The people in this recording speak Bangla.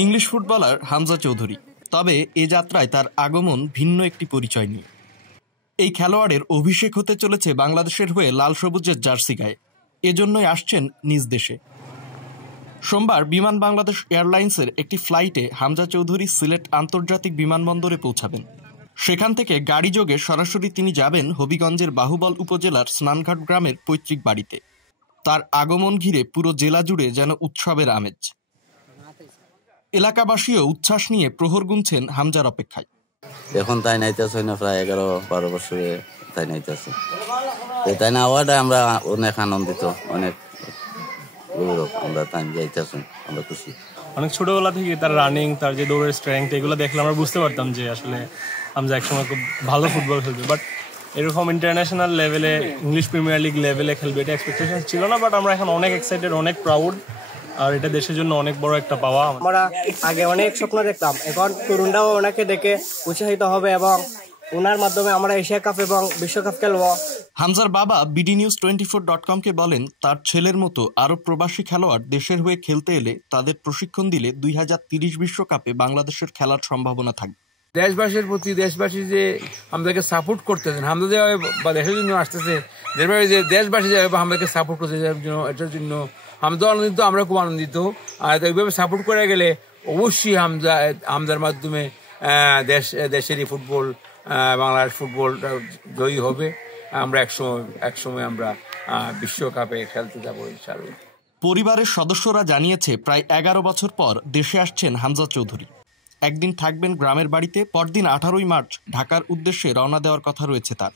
ইংলিশ ফুটবলার হামজা চৌধুরী, তবে এ যাত্রায় তার আগমন ভিন্ন একটি পরিচয় নিয়ে। এই খেলোয়াড়ের অভিষেক হতে চলেছে বাংলাদেশের হয়ে লাল সবুজের জার্সি গায়ে। এজন্যই আসছেন নিজ দেশে। সোমবার বিমান বাংলাদেশ এয়ারলাইন্সের একটি ফ্লাইটে হামজা চৌধুরী সিলেট আন্তর্জাতিক বিমানবন্দরে পৌঁছাবেন। সেখান থেকে গাড়িযোগে সরাসরি তিনি যাবেন হবিগঞ্জের বাহুবল উপজেলার স্নানঘাট গ্রামের পৈতৃক বাড়িতে। তার আগমন ঘিরে পুরো জেলা জুড়ে যেন উৎসবের আমেজ। এলাকাবাসীও উচ্ছ্বাস নিয়ে প্রহর গুনছেন হামজার অপেক্ষায়। এখন তাই নাইতেছে না, প্রায় 11-12 বছরে তাই নাইতেছে। তাই না হওয়াটা আমরা অনেক আনন্দিত, অনেক গৌরব। আমরা তাই যাইতেছি, আমরা খুশি। অনেক ছোটবেলা থেকে তার রানিং, তার যে দৌড়ের স্ট্রেংথ, এগুলো দেখলে আমরা বুঝতে পারতাম যে আসলে হামজা একসময় খুব ভালো ফুটবল খেলবে। বাট এরকম ইন্টারন্যাশনাল লেভেলে, ইংলিশ প্রিমিয়ার লিগ লেভেলে খেলবে এটা এক্সপেকটেশন ছিল না। বাট আমরা এখন অনেক এক্সাইটেড, অনেক প্রাউড, আর এটা দেশের জন্য অনেক বড় একটা পাওয়া। আমরা আগে অনেক স্বপ্ন দেখতাম, এখন তরুণরাও ওনাকে দেখে উৎসাহিত হবে এবং ওনার মাধ্যমে আমরা এশিয়া কাপ এবং বিশ্বকাপ খেলব। হামজার বাবা bdnews24.com-কে বলেন, তার ছেলের মতো আরো প্রবাসী খেলোয়াড় দেশের হয়ে খেলতে এলে তাদের প্রশিক্ষণ দিলে 2030 বিশ্বকাপে বাংলাদেশের খেলার সম্ভাবনা থাকবে। দেশবাসীর প্রতি, দেশবাসী যে আমাদেরকে সাপোর্ট করতেছেন, হামজা যেভাবে বা দেশের জন্য আসতেছে, দেশবাসী যেভাবে আমাদেরকে সাপোর্ট করতেছে, এটার জন্য হামজা আনন্দিত, আমরা খুব আনন্দিত। আর এইভাবে সাপোর্ট করে গেলে অবশ্যই হামজার মাধ্যমে দেশেরই ফুটবল, বাংলাদেশ ফুটবল জয়ী হবে। আমরা একসময় আমরা বিশ্বকাপে খেলতে যাবো ইনশাআল্লাহ। পরিবারের সদস্যরা জানিয়েছে, প্রায় 11 বছর পর দেশে আসছেন হামজা চৌধুরী। একদিন থাকবেন গ্রামের বাড়িতে, পরদিন 18ই মার্চ ঢাকার উদ্দেশ্যে রওনা দেওয়ার কথা রয়েছে তার।